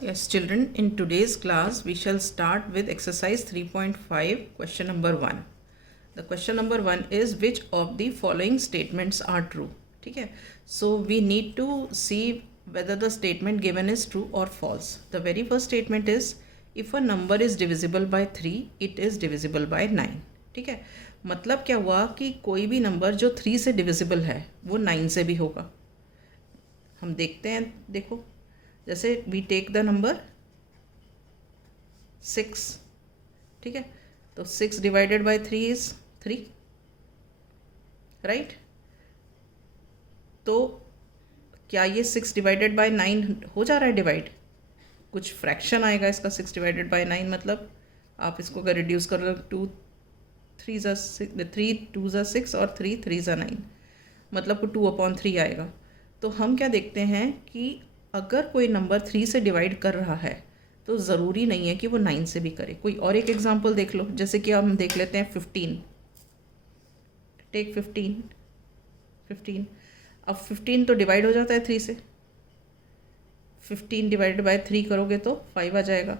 Yes, children, in today's class, we shall start with exercise 3.5, question number 1. The question number 1 is which of the following statements are true? ठीक है. So, we need to see whether the statement given is true or false. The very first statement is if a number is divisible by 3, it is divisible by 9. ठीक है. मतलब क्या हुआ कि कोई भी नंबर जो 3 से डिविजिबल है वो 9 से भी होगा. हम देखते हैं, देखो जैसे वी टेक द नंबर 6. ठीक है, तो 6 डिवाइडेड बाय 3 इज 3, राइट. तो क्या ये 6 डिवाइडेड बाय 9 हो जा रहा है डिवाइड? कुछ फ्रैक्शन आएगा इसका 6 डिवाइडेड बाय 9. मतलब आप इसको अगर रिड्यूस कर लो 2 3 2 6 और 3 3 9, मतलब को 2/3 आएगा. तो हम क्या देखते हैं कि अगर कोई नंबर 3 से डिवाइड कर रहा है तो ज़रूरी नहीं है कि वो 9 से भी करे. कोई और एक एग्जांपल देख लो, जैसे कि हम देख लेते हैं 15. टेक 15. अब 15 तो डिवाइड हो जाता है 3 से. 15 डिवाइडेड बाय 3 करोगे तो 5 आ जाएगा.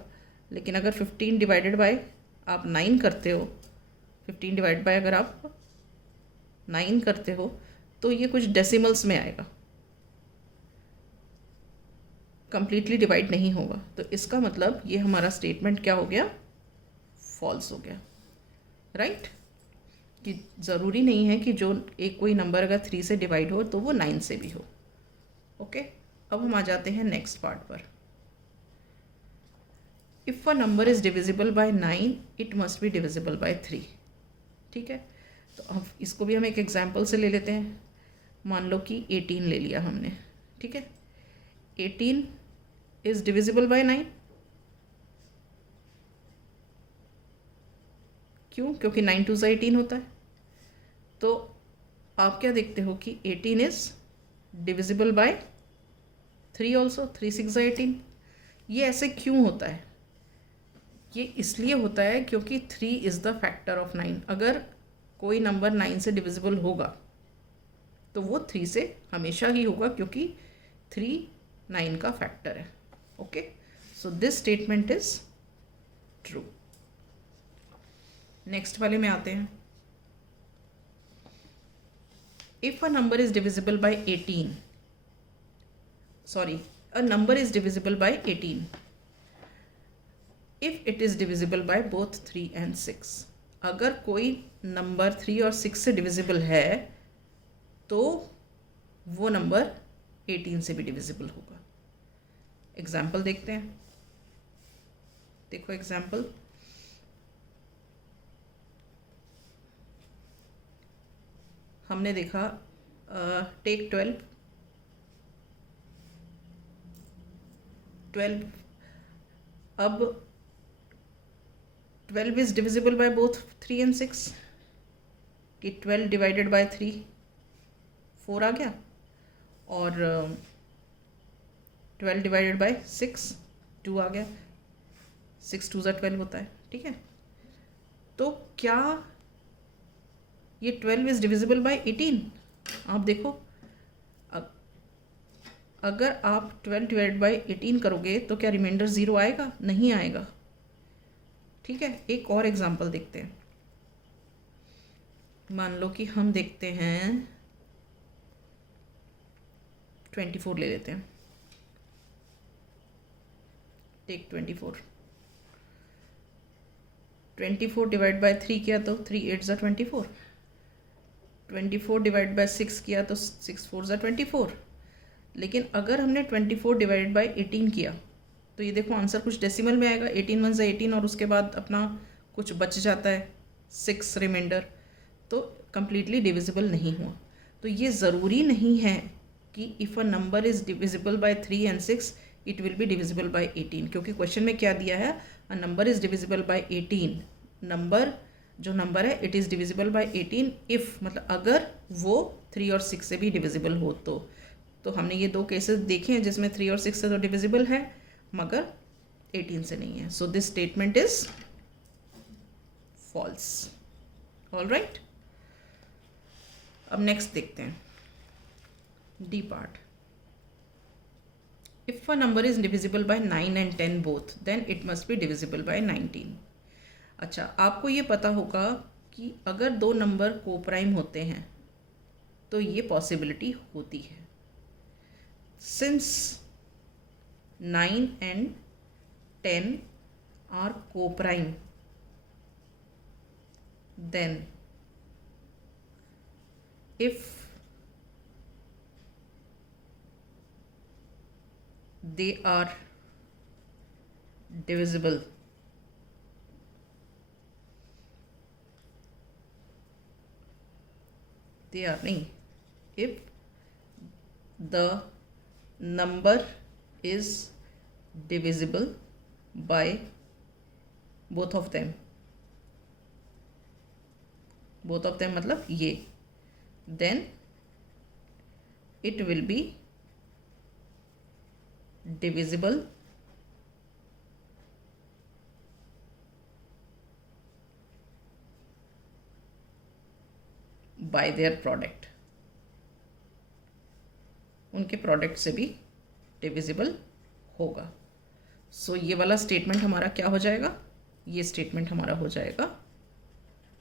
लेकिन अगर 15 डिवाइडेड बाय आप 9 करते हो, 15 डिवाइड बाय अगर आप 9 करते हो तो ये कुछ डेसिमल्स में आएगा, कंप्लीटली डिवाइड नहीं होगा. तो इसका मतलब ये हमारा स्टेटमेंट क्या हो गया? फॉल्स हो गया, राइट. कि ज़रूरी नहीं है कि जो एक कोई नंबर अगर 3 से डिवाइड हो तो वो 9 से भी हो. ओके. अब हम आ जाते हैं नेक्स्ट पार्ट पर. If a number is divisible by 9, it must be divisible bye 3. ठीक है, तो अब इसको भी हम एक एग्जाम्पल से ले लेते हैं. मान लो कि 18 ले लिया हमने. ठीक है, 18 is divisible by 9. क्यों? क्योंकि 9 2 18 होता है. तो आप क्या देखते हो कि 18 is divisible by 3 also. 3 6 18. ये ऐसे क्यों होता है? ये इसलिए होता है क्योंकि 3 इज़ द फैक्टर ऑफ 9. अगर कोई नंबर 9 से डिविजिबल होगा तो वो 3 से हमेशा ही होगा, क्योंकि 3 9 का फैक्टर है. Okay, so this statement is true. Next वाले में आते हैं. If a number is divisible by 18, sorry, a number is divisible by 18 if it is divisible by both 3 and 6. अगर कोई नंबर 3 और 6 से डिविजिबल है तो वो नंबर 18 से भी डिविजिबल होगा. एग्जाम्पल देखते हैं. देखो एग्जाम्पल, हमने देखा टेक 12. अब 12 is divisible by both 3 and 6. कि 12 डिवाइडेड बाय 3 4 आ गया, और 12 डिवाइडेड बाय 6 2 आ गया. 6 2 12 होता है. ठीक है, तो क्या ये 12 इज डिविजिबल बाय 18? आप देखो, अगर आप 12 डिवाइडेड बाय 18 करोगे तो क्या रिमाइंडर 0 आएगा? नहीं आएगा. ठीक है, एक और एग्जांपल देखते हैं. मान लो कि हम देखते हैं 24 ले लेते हैं. टेक 24 डिवाइड बाय 3 किया तो 3 8 ज़ा 24. 24 डिवाइड बाय 6 किया तो 6 4 ज़ा 24. लेकिन अगर हमने 24 डिवाइड बाय 18 किया तो ये देखो आंसर कुछ डेसिमल में आएगा. 18 1 ज़ा 18 और उसके बाद अपना कुछ बच जाता है 6 रिमाइंडर. तो कम्प्लीटली डिविजिबल नहीं हुआ. तो ये ज़रूरी नहीं है कि if a number is divisible bye 3 and 6 it will be divisible bye 18, क्योंकि क्वेश्चन में क्या दिया है? अ number is divisible bye 18. Number जो नंबर है it is divisible bye 18 if, मतलब अगर वो 3 और 6 से भी डिविजिबल हो तो हमने ये 2 केसेस देखे हैं जिसमें 3 और 6 से तो डिविजिबल है मगर 18 से नहीं है. So this statement is false. All right. अब नेक्स्ट देखते हैं D part. If a number is divisible by 9 and 10 both then it must be divisible by 19। अच्छा, आपको ये पता होगा कि अगर दो नंबर कोप्राइम होते हैं तो ये पॉसिबिलिटी होती है। Since 9 and 10 are coprime, then if they are divisible, they are नहीं, if the number is divisible by both of them मतलब ये, then it will be divisible by their product, उनके प्रोडक्ट से भी डिविजिबल होगा। सो ये वाला स्टेटमेंट हमारा क्या हो जाएगा, ये स्टेटमेंट हमारा हो जाएगा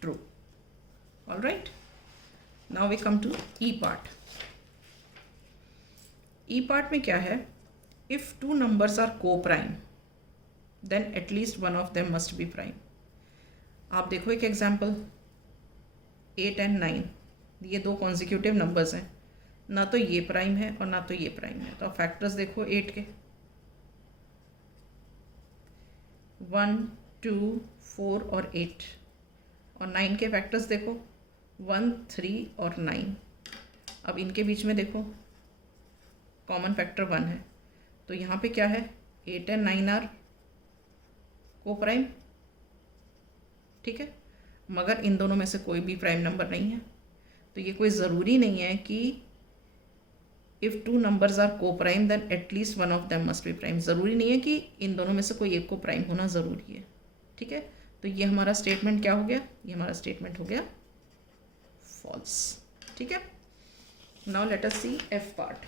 true. All right, now we come to E part. E part में क्या है, if two numbers are coprime then at least one of them must be prime. आप देखो एक एग्जाम्पल, 8 and 9 ये दो कॉन्जिक्यूटिव नंबर्स हैं, ना तो ये प्राइम है और ना तो ये प्राइम है। तो आप फैक्टर्स देखो 8 के, 1, 2, 4 और 8, और 9 के फैक्टर्स देखो 1, 3 और 9। अब इनके बीच में देखो कॉमन फैक्टर 1 है, तो यहाँ पे क्या है, 8 and 9 आर को प्राइम, ठीक है, मगर इन दोनों में से कोई भी प्राइम नंबर नहीं है। तो ये कोई ज़रूरी नहीं है कि if two numbers are coprime then at least one of them must be prime. ज़रूरी नहीं है कि इन दोनों में से कोई एक को प्राइम होना ज़रूरी है, ठीक है। तो ये हमारा स्टेटमेंट क्या हो गया, ये हमारा स्टेटमेंट हो गया फॉल्स, ठीक है। Now let us see F part.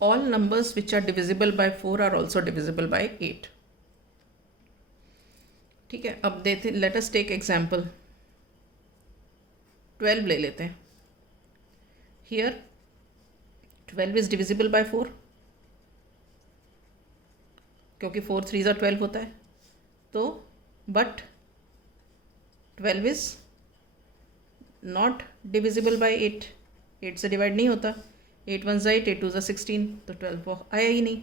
All numbers which are divisible by 4 are also divisible by 8, ठीक है। अब देते, लेट अस टेक एग्जाम्पल 12 ले लेते हैं। हियर 12 इज डिविजिबल बाय 4 क्योंकि 4 3 ज़ा 12 होता है, तो but 12 is not divisible by 8, 8 से डिवाइड नहीं होता, 8 1 ज़ा 8, 8 2 ज़ा 16, तो 12 वो आया ही नहीं।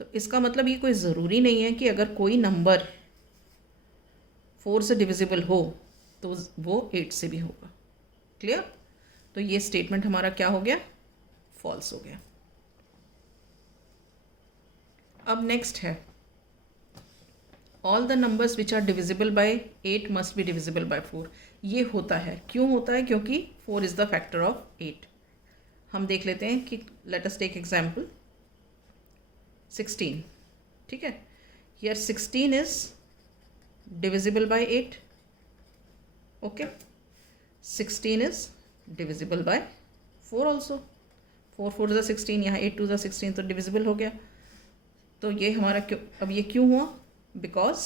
तो इसका मतलब ये कोई ज़रूरी नहीं है कि अगर कोई नंबर 4 से डिविजिबल हो तो वो 8 से भी होगा। क्लियर? तो ये स्टेटमेंट हमारा क्या हो गया, फॉल्स हो गया। अब नेक्स्ट है, all the numbers which are divisible by 8 must be divisible by 4। ये होता है, क्यों होता है, क्योंकि 4 इज़ द फैक्टर ऑफ 8। हम देख लेते हैं कि लेट अस टेक एग्जाम्पल 16, ठीक है। Here 16 is divisible by 8, okay. 16 is divisible by 4 also, 4 4 ज़ा 16, यहाँ 8 2 ज़ा 16, तो डिविजिबल हो गया। तो ये हमारा क्यों, अब ये क्यों हुआ, because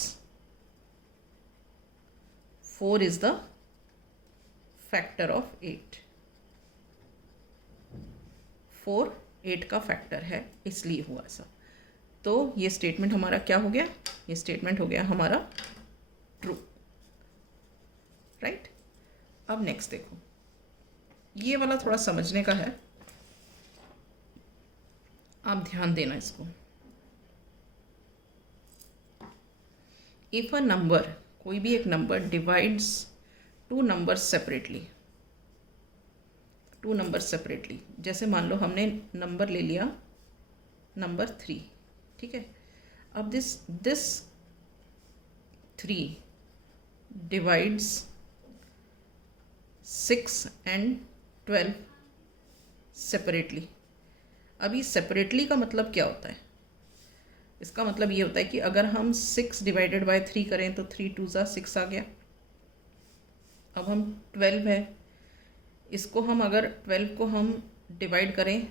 4 is the factor of 8, 4 8 का फैक्टर है, इसलिए हुआ ऐसा। तो ये स्टेटमेंट हमारा क्या हो गया, ये स्टेटमेंट हो गया हमारा ट्रू, राइट। अब नेक्स्ट देखो, ये वाला थोड़ा समझने का है, आप ध्यान देना इसको। इफ अ नंबर, कोई भी एक number divides two numbers separately, two number separately, जैसे मान लो हमने नंबर ले लिया नंबर 3, ठीक है। अब दिस 3 डिवाइड्स 6 and 12 सेपरेटली। अभी सेपरेटली का मतलब क्या होता है, इसका मतलब ये होता है कि अगर हम 6 डिवाइडेड बाय 3 करें तो 3 2 ज़ा 6 आ गया। अब हम 12 है, इसको हम अगर 12 को हम डिवाइड करें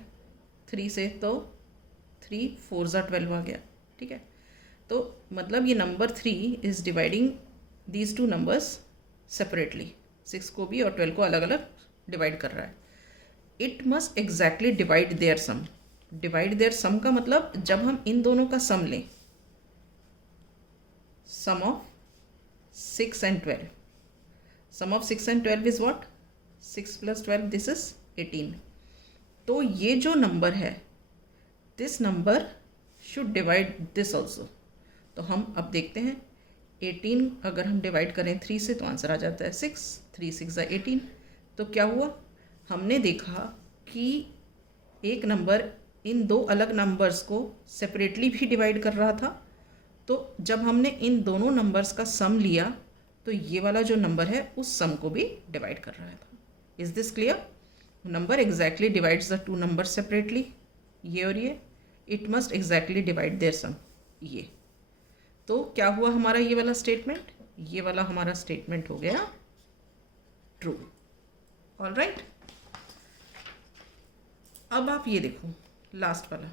3 से तो 3 4 ज़ा 12 आ गया। ठीक है, तो मतलब ये number 3 is dividing these two numbers separately, 6 को भी और 12 को अलग अलग डिवाइड कर रहा है। It must exactly divide their sum. Divide their sum का मतलब जब हम इन दोनों का सम लें, sum of 6 and 12, sum of 6 and 12 is what, 6 + 12 this is 18। तो ये जो नंबर है, this number should divide this also. तो हम अब देखते हैं 18 अगर हम डिवाइड करें 3 से तो आंसर आ जाता है 6, 3 6 = 18। तो क्या हुआ, हमने देखा कि एक नंबर इन दो अलग नंबर्स को सेपरेटली भी डिवाइड कर रहा था। तो जब हमने इन दोनों नंबर्स का सम लिया तो ये वाला जो नंबर है उस सम को भी डिवाइड कर रहा था। Is this clear? Number exactly divides the two number separately, ये और ये। It must exactly divide their sum, ये। तो क्या हुआ हमारा ये वाला स्टेटमेंट? ये वाला हमारा स्टेटमेंट हो गया ट्रू। ऑल राइट, अब आप ये देखो लास्ट वाला,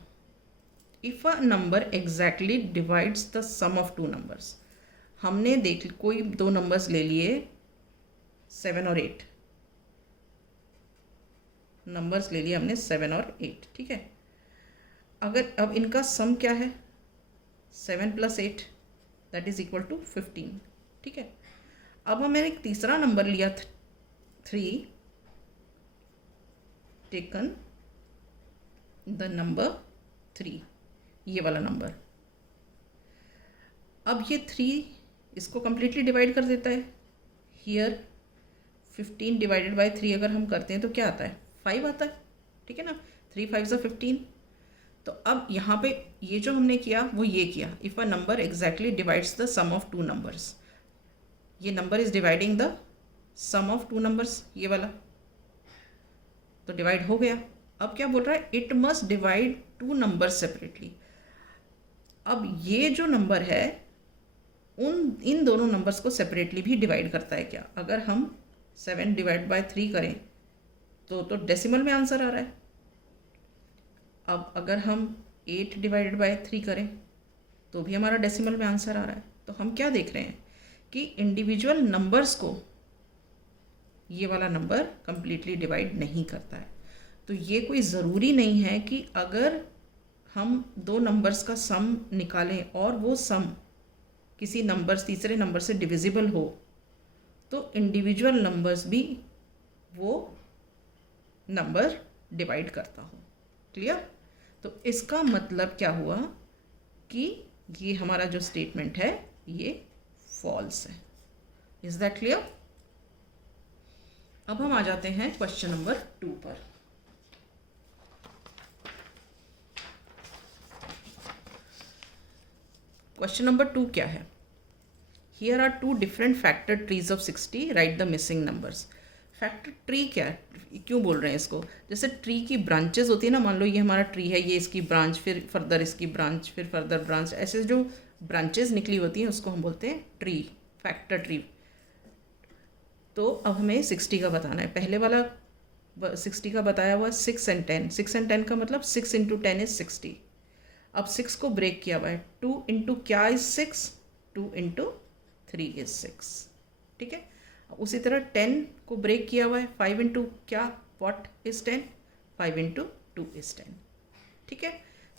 if a number exactly divides the sum of two numbers. हमने देख कोई दो नंबर्स ले लिए 7 और 8, नंबर्स ले लिए हमने 7 और 8, ठीक है। अगर अब इनका सम क्या है, 7 + 8 दैट इज इक्वल टू 15, ठीक है। अब हमने एक तीसरा नंबर लिया 3, टेकन द नंबर 3, ये वाला नंबर। अब ये 3 इसको कम्प्लीटली डिवाइड कर देता है। हियर 15 डिवाइडेड बाय 3 अगर हम करते हैं तो क्या आता है, 5 आता है, ठीक है ना। 3 5 = 15। तो अब यहाँ पे ये जो हमने किया वो ये किया, if a number exactly divides the sum of two numbers. ये number is dividing the sum of two numbers, ये वाला, तो डिवाइड हो गया। अब क्या बोल रहा है, it must divide two numbers separately. अब ये जो नंबर है इन दोनों नंबर्स को सेपरेटली भी डिवाइड करता है क्या? अगर हम 7 डिवाइड बाय 3 करें तो डेसिमल में आंसर आ रहा है। अब अगर हम 8 डिवाइडेड बाय 3 करें तो भी हमारा डेसिमल में आंसर आ रहा है। तो हम क्या देख रहे हैं कि इंडिविजुअल नंबर्स को ये वाला नंबर कंप्लीटली डिवाइड नहीं करता है। तो ये कोई ज़रूरी नहीं है कि अगर हम दो नंबर्स का सम निकालें और वो सम किसी तीसरे नंबर से डिविजिबल हो तो इंडिविजुअल नंबर्स भी वो नंबर डिवाइड करता हो। क्लियर? तो इसका मतलब क्या हुआ कि ये हमारा जो स्टेटमेंट है ये फॉल्स है। Is that clear? अब हम आ जाते हैं क्वेश्चन नंबर 2 पर। क्वेश्चन नंबर 2 क्या है? Here are 2 different factor trees of 60, right the missing numbers. Factor tree क्या है, क्यों बोल रहे हैं इसको? जैसे ट्री की ब्रांचेस होती है ना, मान लो ये हमारा ट्री है, ये इसकी ब्रांच, फिर फर्दर इसकी ब्रांच, फिर फर्दर ब्रांच, ऐसे जो ब्रांचेस निकली होती हैं उसको हम बोलते हैं ट्री, फैक्टर ट्री। तो अब हमें 60 का बताना है। पहले वाला 60 का बताया हुआ 6 and 10, 6 and 10 का मतलब 6 × 10 is 60। अब 6 को ब्रेक किया हुआ है, 2 × क्या इज 6, 2 × 3 is 6, ठीक है। उसी तरह 10 को ब्रेक किया हुआ है, 5 × क्या, व्हाट इज 10, 5 × 2 is 10, ठीक है।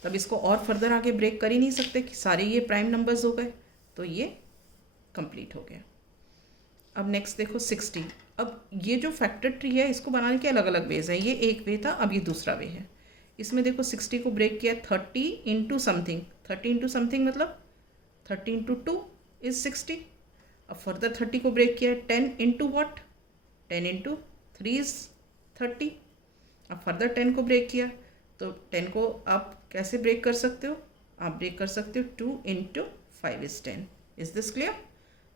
तब इसको और फर्दर आगे ब्रेक कर ही नहीं सकते कि सारे ये प्राइम नंबर्स हो गए, तो ये कंप्लीट हो गया। अब नेक्स्ट देखो 60। अब ये जो फैक्टर ट्री है इसको बनाने के अलग अलग वेज हैं। ये एक वे था, अब ये दूसरा वे है। इसमें देखो 60 को ब्रेक किया 30 × समथिंग, 30 × समथिंग मतलब 30 × 2 is 60। अब फर्दर 30 को ब्रेक किया 10 × व्हाट, 10 × 3 is 30। अब फर्दर 10 को ब्रेक किया तो 10 को आप कैसे ब्रेक कर सकते हो? आप ब्रेक कर सकते हो 2 × 5 is 10। Is this clear?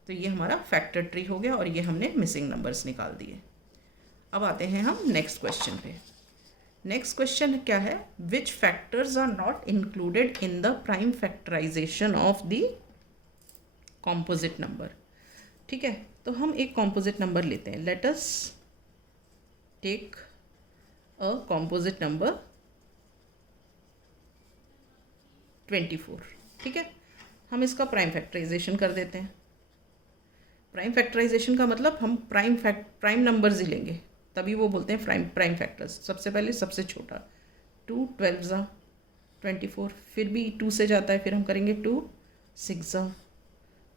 तो ये हमारा फैक्टर ट्री हो गया और ये हमने मिसिंग नंबर्स निकाल दिए। अब आते हैं हम नेक्स्ट क्वेश्चन पे। नेक्स्ट क्वेश्चन क्या है, which factors are not included in the prime factorisation of the composite number. ठीक है, तो हम एक कॉम्पोजिट नंबर लेते हैं, let us take a composite number 24। ठीक है, हम इसका प्राइम फैक्टराइजेशन कर देते हैं। प्राइम फैक्टराइजेशन का मतलब हम प्राइम नंबर्स ही लेंगे, तभी वो बोलते हैं प्राइम फैक्टर्स। सबसे पहले सबसे छोटा 2 12 ज़ा 24, फिर भी 2 से जाता है, फिर हम करेंगे 2 6 ज़ा,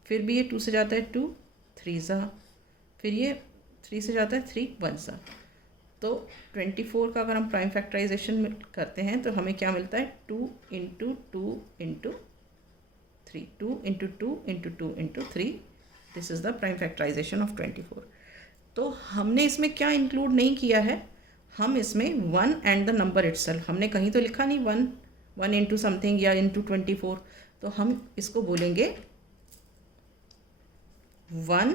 फिर भी ये 2 से जाता है 2 3 ज़ा, फिर ये 3 से जाता है 3 1 ज़ा। तो 24 का अगर हम प्राइम फैक्टराइजेशन करते हैं तो हमें क्या मिलता है, 2 into 2 into 3, 2 into 2 into 2 into 3, this is the prime factorisation of 24। तो हमने इसमें क्या इंक्लूड नहीं किया है, हम इसमें 1 एंड द नंबर इटसेल्फ, हमने कहीं तो लिखा नहीं 1 इंटू समथिंग या इंटू 24, तो हम इसको बोलेंगे 1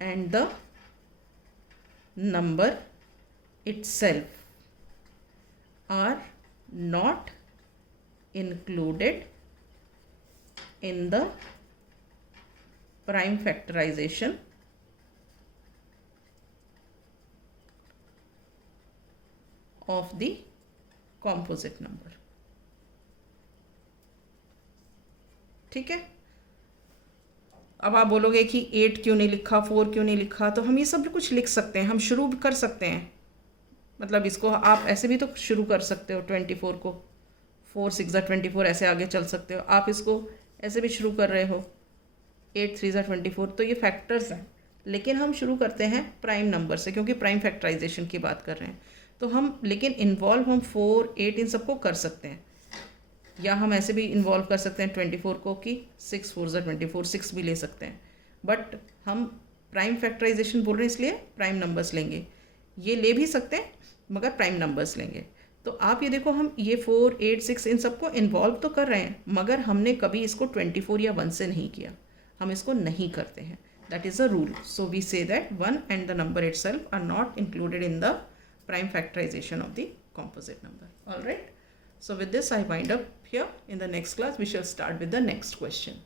and the number itself are not included in the prime factorization of the composite number। ठीक है, अब आप बोलोगे कि 8 क्यों नहीं लिखा, 4 क्यों नहीं लिखा, तो हम ये सब कुछ लिख सकते हैं, हम शुरू कर सकते हैं। मतलब इसको आप ऐसे भी तो शुरू कर सकते हो, 24 को 4 6 ज़ा 24 ऐसे आगे चल सकते हो। आप इसको ऐसे भी शुरू कर रहे हो 8 3 ज़ा 24, तो ये फैक्टर्स हैं, लेकिन हम शुरू करते हैं प्राइम नंबर से क्योंकि प्राइम फैक्टराइजेशन की बात कर रहे हैं। तो हम लेकिन इन्वॉल्व हम 4 8 इन सबको कर सकते हैं, या हम ऐसे भी इन्वॉल्व कर सकते हैं 24 को कि 6 4 ज़ा 24, 6 भी ले सकते हैं। बट हम प्राइम फैक्टराइजेशन बोल रहे हैं इसलिए प्राइम नंबर्स लेंगे, ये ले भी सकते हैं मगर प्राइम नंबर्स लेंगे। तो आप ये देखो, हम ये 4 8 6 इन सबको इन्वॉल्व तो कर रहे हैं, मगर हमने कभी इसको 24 या 1 से नहीं किया, हम इसको नहीं करते हैं। That is a rule. So we say that 1 and the number itself are not included in the prime factorization of the composite number. All right. So with this I wind up here. In the next class we shall start with the next question.